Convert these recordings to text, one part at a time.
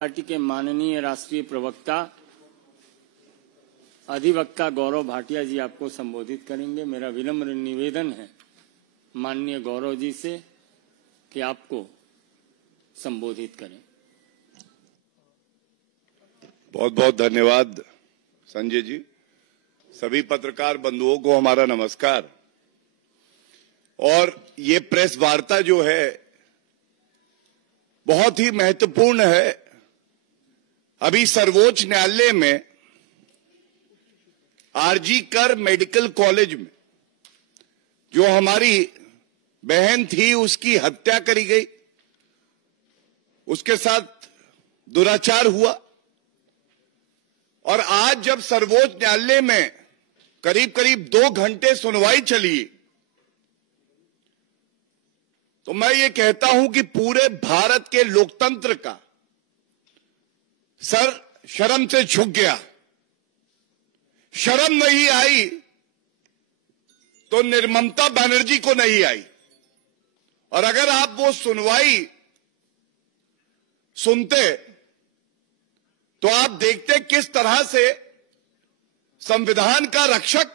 Party के माननीय राष्ट्रीय प्रवक्ता अधिवक्ता गौरव भाटिया जी आपको संबोधित करेंगे। मेरा विनम्र निवेदन है माननीय गौरव जी से कि आपको संबोधित करें। बहुत बहुत धन्यवाद संजय जी। सभी पत्रकार बंधुओं को हमारा नमस्कार। और ये प्रेस वार्ता जो है बहुत ही महत्वपूर्ण है। अभी सर्वोच्च न्यायालय में आरजी कर मेडिकल कॉलेज में जो हमारी बहन थी उसकी हत्या करी गई, उसके साथ दुराचार हुआ। और आज जब सर्वोच्च न्यायालय में करीब करीब 2 घंटे सुनवाई चली तो मैं ये कहता हूं कि पूरे भारत के लोकतंत्र का सर शर्म से झुक गया। शर्म नहीं आई तो निर्ममता बनर्जी को नहीं आई। और अगर आप वो सुनवाई सुनते तो आप देखते किस तरह से संविधान का रक्षक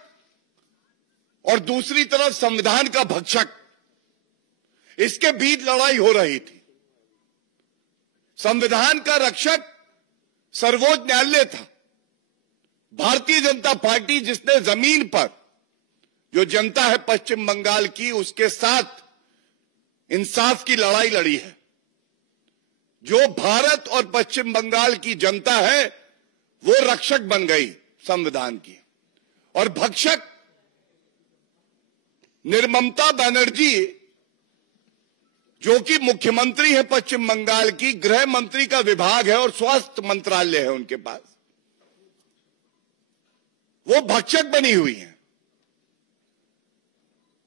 और दूसरी तरफ संविधान का भक्षक, इसके बीच लड़ाई हो रही थी। संविधान का रक्षक सर्वोच्च न्यायालय था, भारतीय जनता पार्टी जिसने जमीन पर जो जनता है पश्चिम बंगाल की उसके साथ इंसाफ की लड़ाई लड़ी है। जो भारत और पश्चिम बंगाल की जनता है वो रक्षक बन गई संविधान की, और भक्षक निर्ममता बनर्जी जो कि मुख्यमंत्री है पश्चिम बंगाल की, गृह मंत्री का विभाग है और स्वास्थ्य मंत्रालय है उनके पास, वो भक्षक बनी हुई है।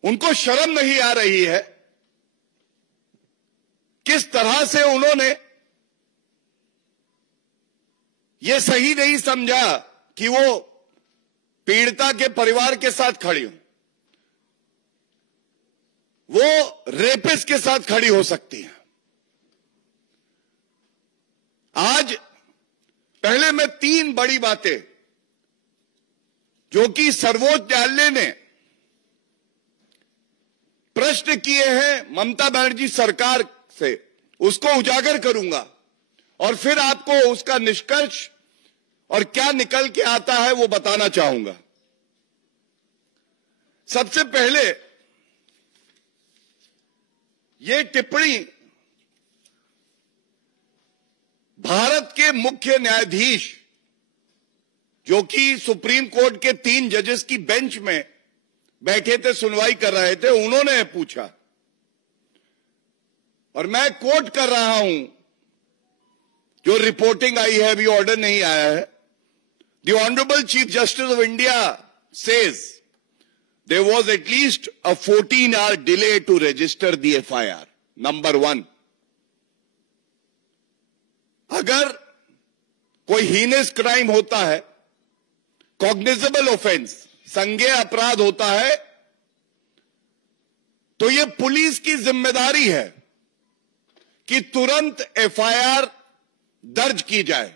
उनको शर्म नहीं आ रही है किस तरह से उन्होंने ये सही नहीं समझा कि वो पीड़िता के परिवार के साथ खड़ी हो, वो रेपिस्ट के साथ खड़ी हो सकती है। आज पहले मैं 3 बड़ी बातें जो कि सर्वोच्च न्यायालय ने प्रश्न किए हैं ममता बनर्जी सरकार से, उसको उजागर करूंगा और फिर आपको उसका निष्कर्ष और क्या निकल के आता है वो बताना चाहूंगा। सबसे पहले ये टिप्पणी भारत के मुख्य न्यायाधीश जो कि सुप्रीम कोर्ट के 3 जजेस की बेंच में बैठे थे, सुनवाई कर रहे थे, उन्होंने पूछा और मैं कोट कर रहा हूं जो रिपोर्टिंग आई है, अभी ऑर्डर नहीं आया है। The honourable chief justice of India says there was at least a 14-hour delay to register the FIR. Number 1. अगर कोई हीनस क्राइम होता है, कॉग्निजेबल ऑफेंस, संज्ञेय अपराध होता है, तो यह पुलिस की जिम्मेदारी है कि तुरंत FIR दर्ज की जाए।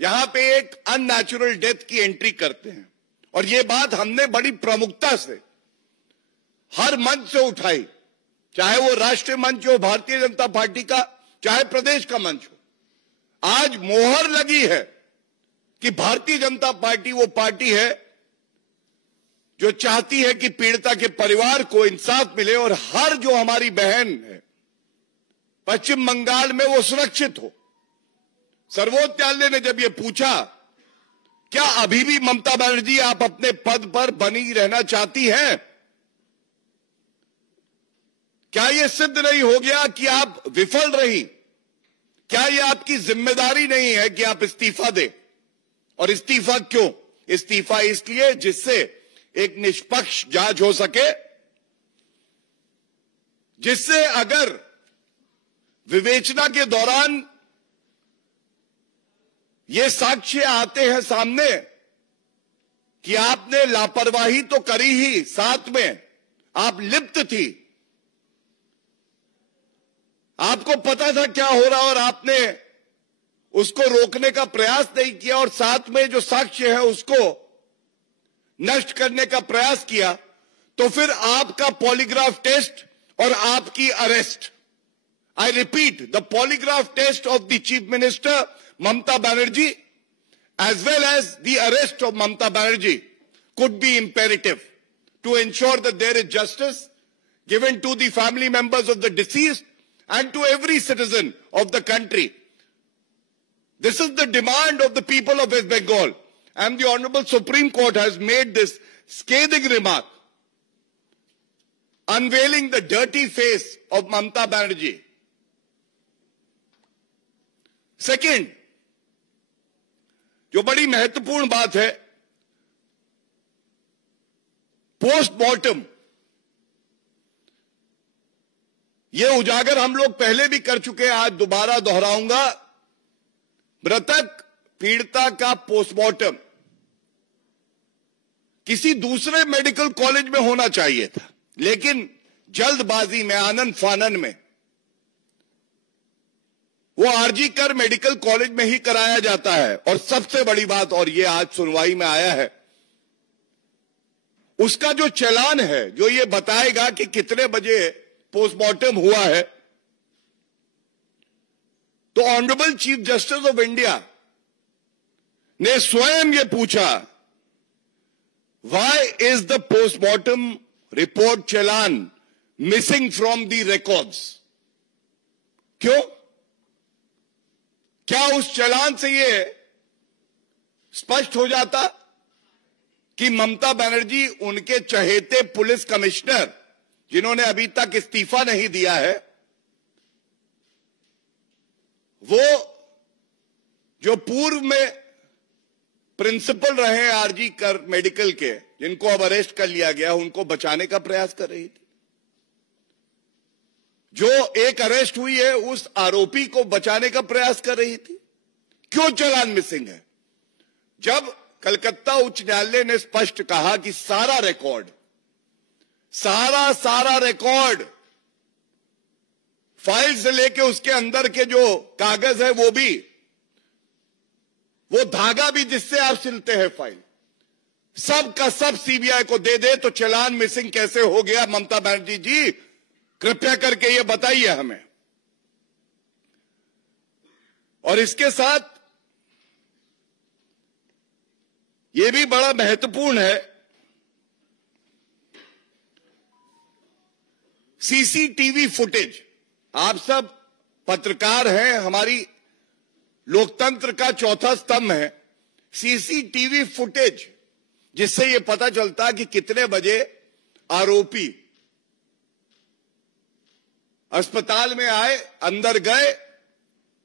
यहां पे एक अननेचुरल डेथ की एंट्री करते हैं और ये बात हमने बड़ी प्रमुखता से हर मंच से उठाई, चाहे वो राष्ट्रीय मंच हो भारतीय जनता पार्टी का, चाहे प्रदेश का मंच हो। आज मोहर लगी है कि भारतीय जनता पार्टी वो पार्टी है जो चाहती है कि पीड़िता के परिवार को इंसाफ मिले और हर जो हमारी बहन है पश्चिम बंगाल में वो सुरक्षित हो। सर्वोच्च न्यायालय ने जब ये पूछा क्या अभी भी ममता बनर्जी आप अपने पद पर बनी रहना चाहती हैं, क्या यह सिद्ध नहीं हो गया कि आप विफल रही, क्या यह आपकी जिम्मेदारी नहीं है कि आप इस्तीफा दें? और इस्तीफा क्यों? इस्तीफा इसलिए जिससे एक निष्पक्ष जांच हो सके, जिससे अगर विवेचना के दौरान ये साक्ष्य आते हैं सामने कि आपने लापरवाही तो करी ही, साथ में आप लिप्त थी, आपको पता था क्या हो रहा और आपने उसको रोकने का प्रयास नहीं किया और साथ में जो साक्ष्य है उसको नष्ट करने का प्रयास किया, तो फिर आपका पॉलीग्राफ टेस्ट और आपकी arrest, I repeat, the polygraph test of the chief minister Mamata Banerjee as well as the arrest of Mamata Banerjee could be imperative to ensure that there is justice given to the family members of the deceased and to every citizen of the country. This is the demand of the people of West Bengal, and the Honorable Supreme Court has made this scathing remark, unveiling the dirty face of Mamata Banerjee. Second, जो बड़ी महत्वपूर्ण बात है, postmortem, ये उजागर हम लोग पहले भी कर चुके हैं, आज दोबारा दोहराऊंगा। मृतक पीड़िता का पोस्टमार्टम किसी दूसरे मेडिकल कॉलेज में होना चाहिए था, लेकिन जल्दबाजी में, आनन फानन में वो आरजी कर मेडिकल कॉलेज में ही कराया जाता है। और सबसे बड़ी बात, और ये आज सुनवाई में आया है, उसका जो चालान है जो ये बताएगा कि कितने बजे पोस्टमार्टम हुआ है, तो honourable chief justice of India ने स्वयं ये पूछा, why is the postmortem report challan missing from the records? क्यों? क्या उस चालान से ये स्पष्ट हो जाता कि ममता बनर्जी उनके चहेते पुलिस कमिश्नर, जिन्होंने अभी तक इस्तीफा नहीं दिया है, वो जो पूर्व में प्रिंसिपल रहे आरजी कर मेडिकल के, जिनको अब अरेस्ट कर लिया गया, उनको बचाने का प्रयास कर रही थी? जो एक अरेस्ट हुई है उस आरोपी को बचाने का प्रयास कर रही थी? क्यों चालान मिसिंग है? जब कलकत्ता उच्च न्यायालय ने स्पष्ट कहा कि सारा रिकॉर्ड, सारा रिकॉर्ड, फाइल से लेके उसके अंदर के जो कागज है वो धागा भी जिससे आप सिलते हैं फाइल, सब का सब सीबीआई को दे दे, तो चालान मिसिंग कैसे हो गया? ममता बनर्जी जी, कृपया करके ये बताइए हमें। और इसके साथ ये भी बड़ा महत्वपूर्ण है, सीसीटीवी फुटेज। आप सब पत्रकार हैं, हमारी लोकतंत्र का चौथा स्तंभ है सीसीटीवी फुटेज, जिससे ये पता चलता कि कितने बजे आरोपी अस्पताल में आए, अंदर गए,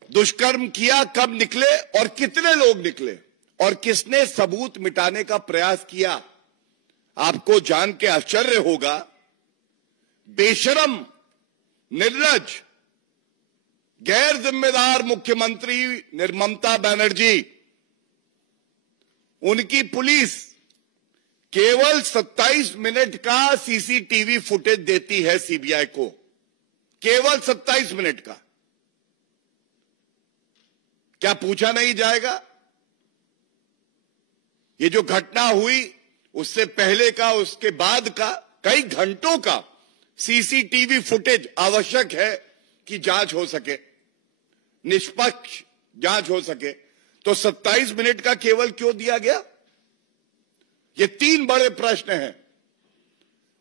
दुष्कर्म किया, कब निकले और कितने लोग निकले, और किसने सबूत मिटाने का प्रयास किया। आपको जान के आश्चर्य होगा, बेशरम, निर्लज, गैर जिम्मेदार मुख्यमंत्री ममता बनर्जी, उनकी पुलिस केवल 27 मिनट का सीसीटीवी फुटेज देती है सीबीआई को, केवल 27 मिनट का। क्या पूछा नहीं जाएगा? ये जो घटना हुई उससे पहले का, उसके बाद का कई घंटों का सीसीटीवी फुटेज आवश्यक है कि जांच हो सके, निष्पक्ष जांच हो सके। तो 27 मिनट का केवल क्यों दिया गया? ये 3 बड़े प्रश्न हैं,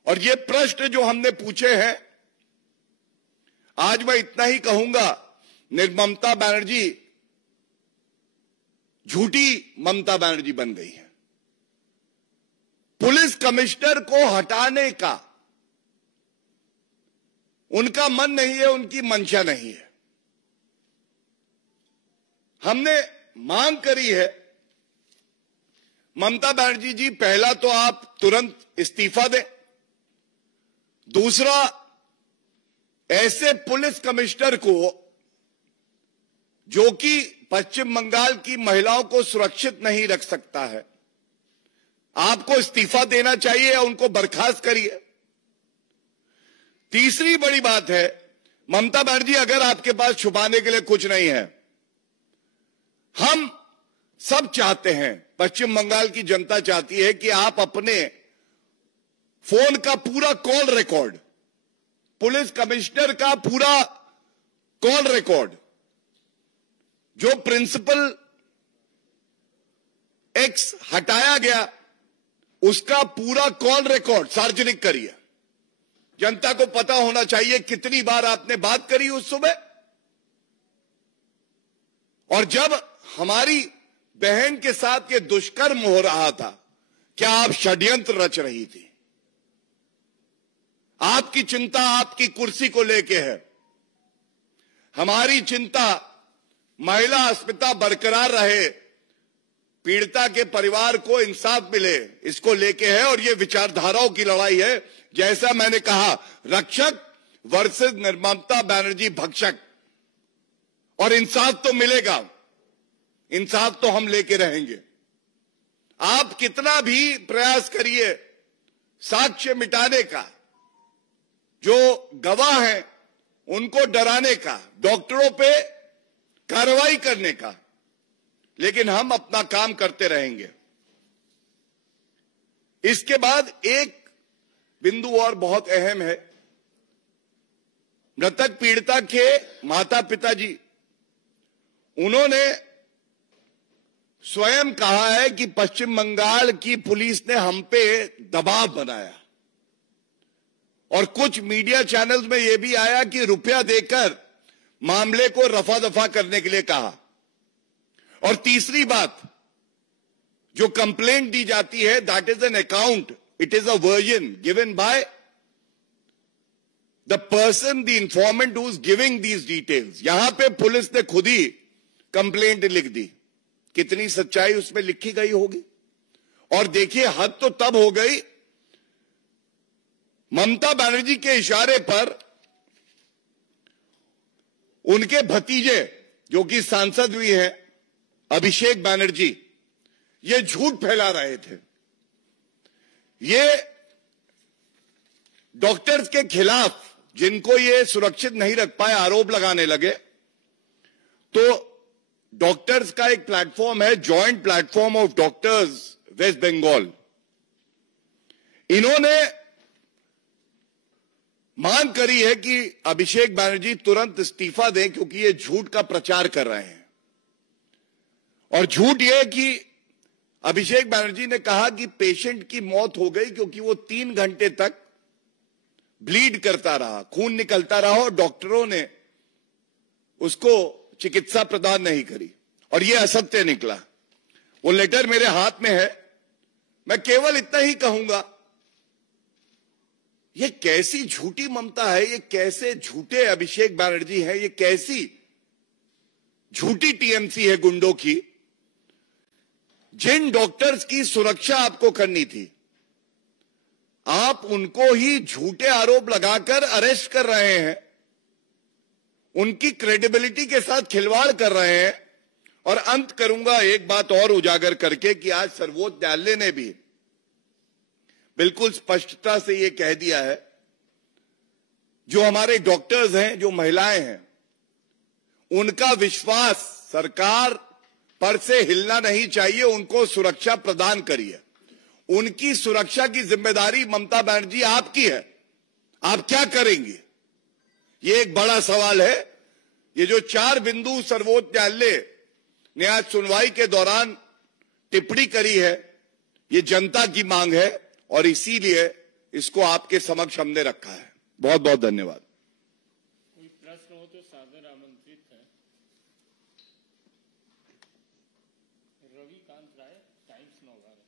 और ये प्रश्न जो हमने पूछे हैं, आज मैं इतना ही कहूंगा, ममता बनर्जी झूठी ममता बनर्जी बन गई है। पुलिस कमिश्नर को हटाने का उनका मन नहीं है, उनकी मंशा नहीं है। हमने मांग करी है, ममता बनर्जी जी, पहला तो आप तुरंत इस्तीफा दें, दूसरा ऐसे पुलिस कमिश्नर को जो कि पश्चिम बंगाल की महिलाओं को सुरक्षित नहीं रख सकता है, आपको इस्तीफा देना चाहिए या उनको बर्खास्त करिए। तीसरी बड़ी बात है, ममता बनर्जी, अगर आपके पास छुपाने के लिए कुछ नहीं है हम सब चाहते हैं, पश्चिम बंगाल की जनता चाहती है कि आप अपने फोन का पूरा कॉल रिकॉर्ड, पुलिस कमिश्नर का पूरा कॉल रिकॉर्ड, जो प्रिंसिपल एक्स हटाया गया उसका पूरा कॉल रिकॉर्ड सार्वजनिक करिए। जनता को पता होना चाहिए कितनी बार आपने बात करी उस सुबह, और जब हमारी बहन के साथ ये दुष्कर्म हो रहा था, क्या आप षड्यंत्र रच रही थी? आपकी चिंता आपकी कुर्सी को लेके है, हमारी चिंता महिला अस्मिता बरकरार रहे, पीड़िता के परिवार को इंसाफ मिले, इसको लेके है। और ये विचारधाराओं की लड़ाई है। जैसा मैंने कहा, रक्षक वर्सेस ममता बनर्जी भक्षक, और इंसाफ तो मिलेगा, इंसाफ तो हम लेके रहेंगे। आप कितना भी प्रयास करिए साक्ष्य मिटाने का, जो गवाह हैं उनको डराने का, डॉक्टरों पे कार्रवाई करने का, लेकिन हम अपना काम करते रहेंगे। इसके बाद एक बिंदु और बहुत अहम है। मृतक पीड़िता के माता पिताजी, उन्होंने स्वयं कहा है कि पश्चिम बंगाल की पुलिस ने हम पे दबाव बनाया, और कुछ मीडिया चैनल्स में यह भी आया कि रुपया देकर मामले को रफा दफा करने के लिए कहा। और तीसरी बात, जो कंप्लेंट दी जाती है, that is an account, it is a version given by the person, the informant who is giving these details. यहां पे पुलिस ने खुद ही कंप्लेंट लिख दी, कितनी सच्चाई उसमें लिखी गई होगी। और देखिए, हद तो तब हो गई, ममता बनर्जी के इशारे पर उनके भतीजे, जो कि सांसद भी हैं, अभिषेक बनर्जी, ये झूठ फैला रहे थे। ये डॉक्टर्स के खिलाफ, जिनको ये सुरक्षित नहीं रख पाए, आरोप लगाने लगे। तो डॉक्टर्स का एक प्लेटफॉर्म है, joint platform of doctors West Bengal, इन्होंने मांग करी है कि अभिषेक बनर्जी तुरंत इस्तीफा दें, क्योंकि ये झूठ का प्रचार कर रहे हैं। और झूठ यह कि अभिषेक बनर्जी ने कहा कि पेशेंट की मौत हो गई क्योंकि वो 3 घंटे तक ब्लीड करता रहा, खून निकलता रहा, और डॉक्टरों ने उसको चिकित्सा प्रदान नहीं करी, और यह असत्य निकला। वो लेटर मेरे हाथ में है। मैं केवल इतना ही कहूंगा, ये कैसी झूठी ममता है, ये कैसे झूठे अभिषेक बनर्जी है, ये कैसी झूठी टीएमसी है गुंडों की। जिन डॉक्टर्स की सुरक्षा आपको करनी थी, आप उनको ही झूठे आरोप लगाकर अरेस्ट कर रहे हैं, उनकी क्रेडिबिलिटी के साथ खिलवाड़ कर रहे हैं। और अंत करूंगा एक बात और उजागर करके कि आज सर्वोच्च न्यायालय ने भी बिल्कुल स्पष्टता से यह कह दिया है, जो हमारे डॉक्टर्स हैं, जो महिलाएं हैं, उनका विश्वास सरकार पर से हिलना नहीं चाहिए, उनको सुरक्षा प्रदान करिए। उनकी सुरक्षा की जिम्मेदारी ममता बनर्जी आपकी है, आप क्या करेंगी? ये एक बड़ा सवाल है। ये जो 4 बिंदु सर्वोच्च न्यायालय ने आज सुनवाई के दौरान टिप्पणी करी है, ये जनता की मांग है, और इसीलिए इसको आपके समक्ष हमने रखा है। बहुत बहुत धन्यवाद। कोई प्रश्न हो तो सादर आमंत्रित है। रविकांत राय, टाइम्स नवभारत।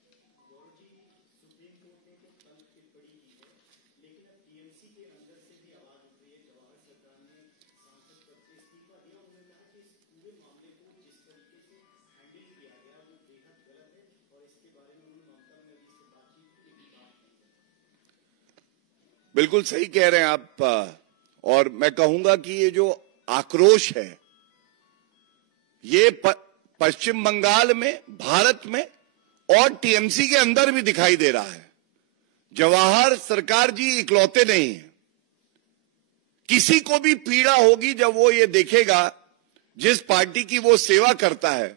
सुप्रीम कोर्ट ने तो कल टिप्पणी की है, लेकिन अब टीएमसी के अंदर से भी आवाज उठ रही है। जवाहर सरकार ने सांसद पद से इस्तीफा दिया, उन्होंने कहा कि इस पूरे मामले को जिस तरीके से हैंडल किया गया वो बेहद गलत है, और इसके बारे में उन्होंने ममता बनर्जी से बातचीत की, लेकिन बात नहीं की। बिल्कुल सही कह रहे हैं आप। और मैं कहूंगा कि ये जो आक्रोश है, ये पश्चिम बंगाल में, भारत में और टीएमसी के अंदर भी दिखाई दे रहा है। जवाहर सरकार जी इकलौते नहीं है। किसी को भी पीड़ा होगी जब वो ये देखेगा, जिस पार्टी की वो सेवा करता है,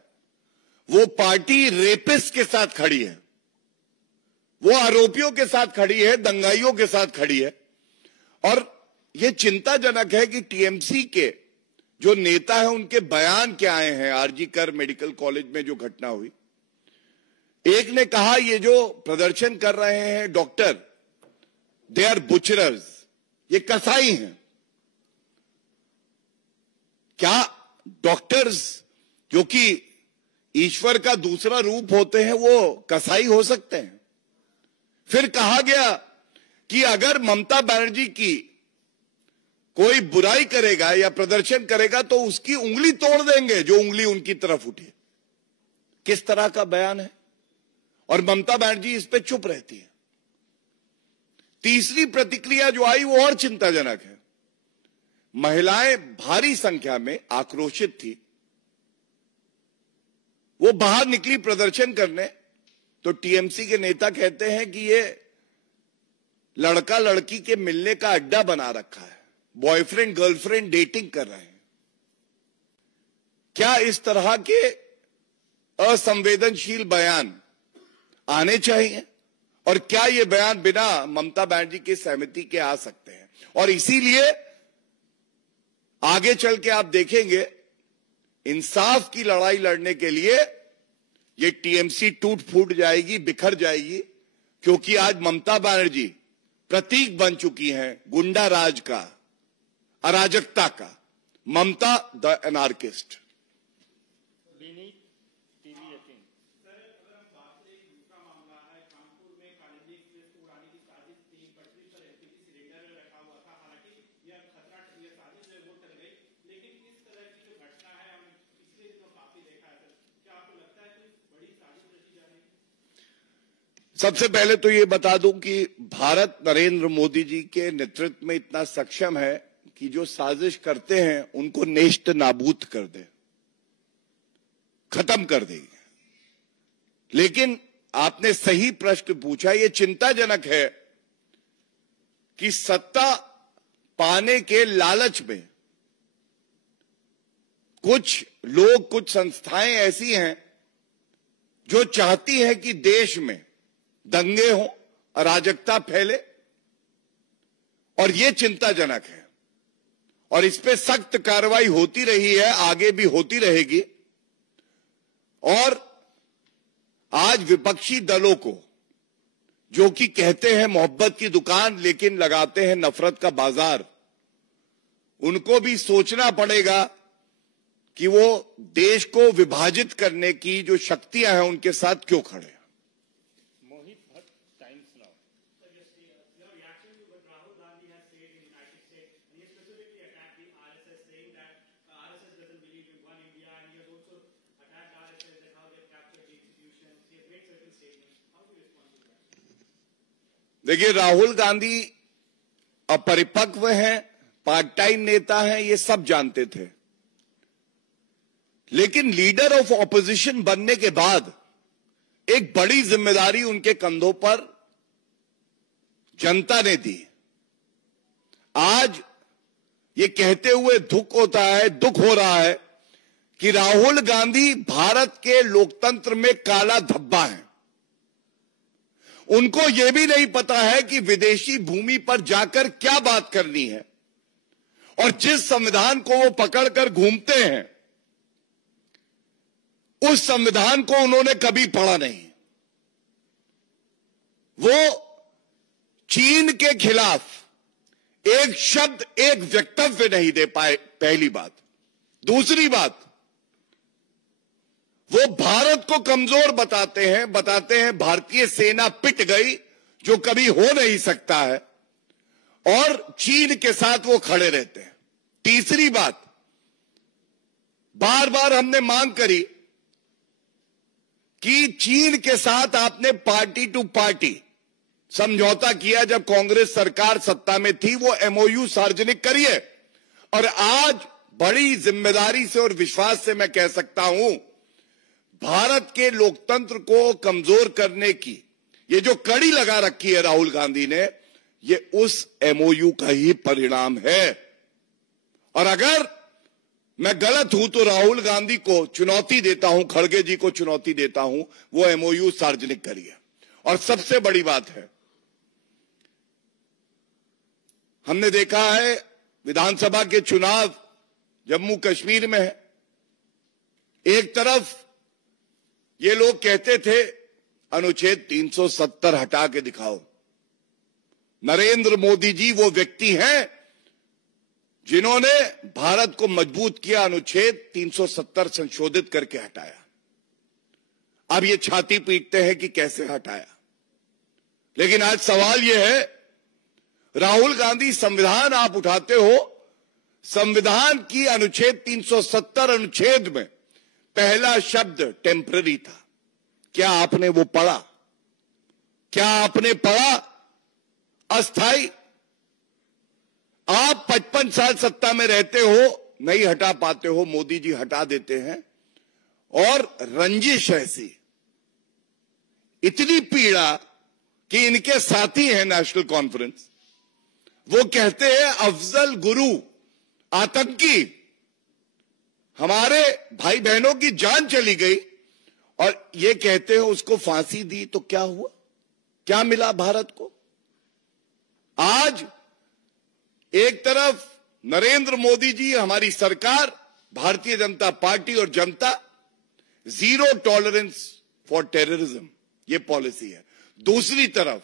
वो पार्टी रेपिस्ट के साथ खड़ी है, वो आरोपियों के साथ खड़ी है, दंगाइयों के साथ खड़ी है। और यह चिंताजनक है कि टीएमसी के जो नेता हैं उनके बयान क्या आए हैं। आरजी कर मेडिकल कॉलेज में जो घटना हुई, एक ने कहा ये जो प्रदर्शन कर रहे हैं डॉक्टर, दे आर बुचरर्स, ये कसाई हैं। क्या डॉक्टर्स जो कि ईश्वर का दूसरा रूप होते हैं वो कसाई हो सकते हैं? फिर कहा गया कि अगर ममता बनर्जी की कोई बुराई करेगा या प्रदर्शन करेगा तो उसकी उंगली तोड़ देंगे जो उंगली उनकी तरफ उठे। किस तरह का बयान है? और ममता बनर्जी इस पे चुप रहती है। तीसरी प्रतिक्रिया जो आई वो और चिंताजनक है। महिलाएं भारी संख्या में आक्रोशित थी, वो बाहर निकली प्रदर्शन करने, तो टीएमसी के नेता कहते हैं कि ये लड़का लड़की के मिलने का अड्डा बना रखा है, बॉयफ्रेंड गर्लफ्रेंड डेटिंग कर रहे हैं। क्या इस तरह के असंवेदनशील बयान आने चाहिए? और क्या ये बयान बिना ममता बनर्जी की सहमति के आ सकते हैं? और इसीलिए आगे चल के आप देखेंगे इंसाफ की लड़ाई लड़ने के लिए ये टीएमसी टूट फूट जाएगी, बिखर जाएगी, क्योंकि आज ममता बनर्जी प्रतीक बन चुकी हैं गुंडा राज का, अराजकता का। ममता द एनार्किस्ट। सबसे पहले तो ये बता दूं कि भारत नरेंद्र मोदी जी के नेतृत्व में इतना सक्षम है कि जो साजिश करते हैं उनको नेस्त नाबूद कर दे, खत्म कर देगी। लेकिन आपने सही प्रश्न पूछा। ये चिंताजनक है कि सत्ता पाने के लालच में कुछ लोग, कुछ संस्थाएं ऐसी हैं जो चाहती हैं कि देश में दंगे हों, अराजकता फैले, और यह चिंताजनक है। और इस पे सख्त कार्रवाई होती रही है, आगे भी होती रहेगी। और आज विपक्षी दलों को, जो कि कहते हैं मोहब्बत की दुकान लेकिन लगाते हैं नफरत का बाजार, उनको भी सोचना पड़ेगा कि वो देश को विभाजित करने की जो शक्तियां हैं उनके साथ क्यों खड़े हैं। देखिए, राहुल गांधी अपरिपक्व हैं, पार्ट टाइम नेता हैं, ये सब जानते थे। लेकिन लीडर ऑफ ऑपोजिशन बनने के बाद एक बड़ी जिम्मेदारी उनके कंधों पर जनता ने दी। आज ये कहते हुए दुख हो रहा है कि राहुल गांधी भारत के लोकतंत्र में काला धब्बा है। उनको यह भी नहीं पता है कि विदेशी भूमि पर जाकर क्या बात करनी है, और जिस संविधान को वो पकड़कर घूमते हैं उस संविधान को उन्होंने कभी पढ़ा नहीं। वो चीन के खिलाफ एक शब्द, एक वक्तव्य नहीं दे पाए, पहली बात। दूसरी बात, वो भारत को कमजोर बताते हैं भारतीय सेना पिट गई, जो कभी हो नहीं सकता है, और चीन के साथ वो खड़े रहते हैं। तीसरी बात, बार बार हमने मांग करी कि चीन के साथ आपने पार्टी टू पार्टी समझौता किया जब कांग्रेस सरकार सत्ता में थी, वो एमओयू सार्वजनिक करिए। और आज बड़ी जिम्मेदारी से और विश्वास से मैं कह सकता हूं, भारत के लोकतंत्र को कमजोर करने की ये जो कड़ी लगा रखी है राहुल गांधी ने, ये उस एमओयू का ही परिणाम है। और अगर मैं गलत हूं तो राहुल गांधी को चुनौती देता हूं, खड़गे जी को चुनौती देता हूं, वो एमओयू सार्वजनिक करिए। और सबसे बड़ी बात है, हमने देखा है विधानसभा के चुनाव जम्मू कश्मीर में है, एक तरफ ये लोग कहते थे अनुच्छेद 370 हटा के दिखाओ। नरेंद्र मोदी जी वो व्यक्ति हैं जिन्होंने भारत को मजबूत किया, अनुच्छेद 370 संशोधित करके हटाया। अब ये छाती पीटते हैं कि कैसे हटाया, लेकिन आज सवाल यह है, राहुल गांधी संविधान आप उठाते हो, संविधान की अनुच्छेद 370 अनुच्छेद में पहला शब्द टेम्पररी था। क्या आपने वो पढ़ा? क्या आपने पढ़ा अस्थाई? आप 55 साल सत्ता में रहते हो, नहीं हटा पाते हो, मोदी जी हटा देते हैं। और रंजिश ऐसी, इतनी पीड़ा कि इनके साथी हैं नेशनल कॉन्फ्रेंस, वो कहते हैं अफजल गुरु आतंकी, हमारे भाई बहनों की जान चली गई, और ये कहते हैं उसको फांसी दी तो क्या हुआ, क्या मिला भारत को? आज एक तरफ नरेंद्र मोदी जी, हमारी सरकार, भारतीय जनता पार्टी और जनता, जीरो टॉलरेंस फॉर टेररिज्म ये पॉलिसी है। दूसरी तरफ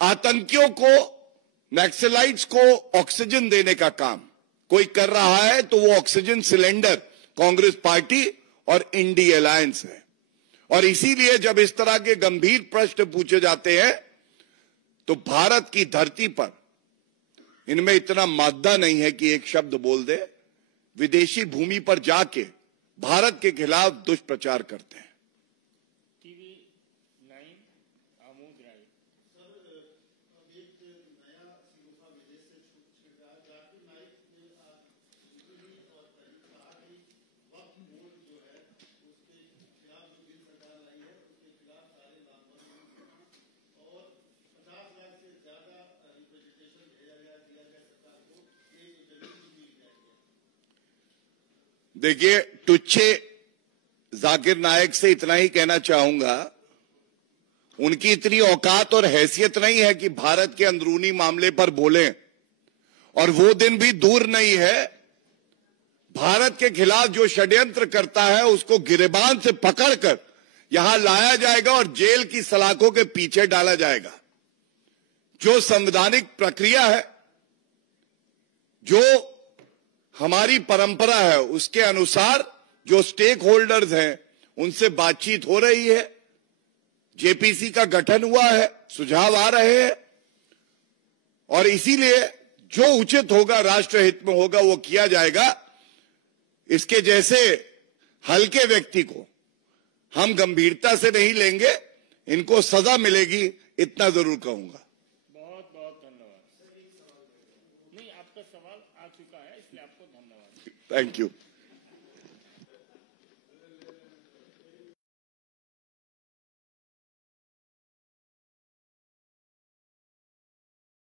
आतंकियों को, नक्सलाइट्स को ऑक्सीजन देने का काम कोई कर रहा है तो वो ऑक्सीजन सिलेंडर कांग्रेस पार्टी और इंडी अलायंस है। और इसीलिए जब इस तरह के गंभीर प्रश्न पूछे जाते हैं तो भारत की धरती पर इनमें इतना मादा नहीं है कि एक शब्द बोल दे, विदेशी भूमि पर जाके भारत के खिलाफ दुष्प्रचार करते हैं। देखिए, टुच्चे जाकिर नायक से इतना ही कहना चाहूंगा, उनकी इतनी औकात और हैसियत नहीं है कि भारत के अंदरूनी मामले पर बोलें, और वो दिन भी दूर नहीं है भारत के खिलाफ जो षड्यंत्र करता है उसको गिरेबान से पकड़कर यहां लाया जाएगा और जेल की सलाखों के पीछे डाला जाएगा। जो संवैधानिक प्रक्रिया है, जो हमारी परंपरा है, उसके अनुसार जो स्टेक होल्डर्स हैं उनसे बातचीत हो रही है, जेपीसी का गठन हुआ है, सुझाव आ रहे हैं, और इसीलिए जो उचित होगा, राष्ट्रहित में होगा, वो किया जाएगा। इसके जैसे हल्के व्यक्ति को हम गंभीरता से नहीं लेंगे, इनको सजा मिलेगी, इतना जरूर कहूंगा। बहुत बहुत धन्यवाद। नहीं, आपका सवाल आ चुका है, इसलिए आपको धन्यवाद। Thank you.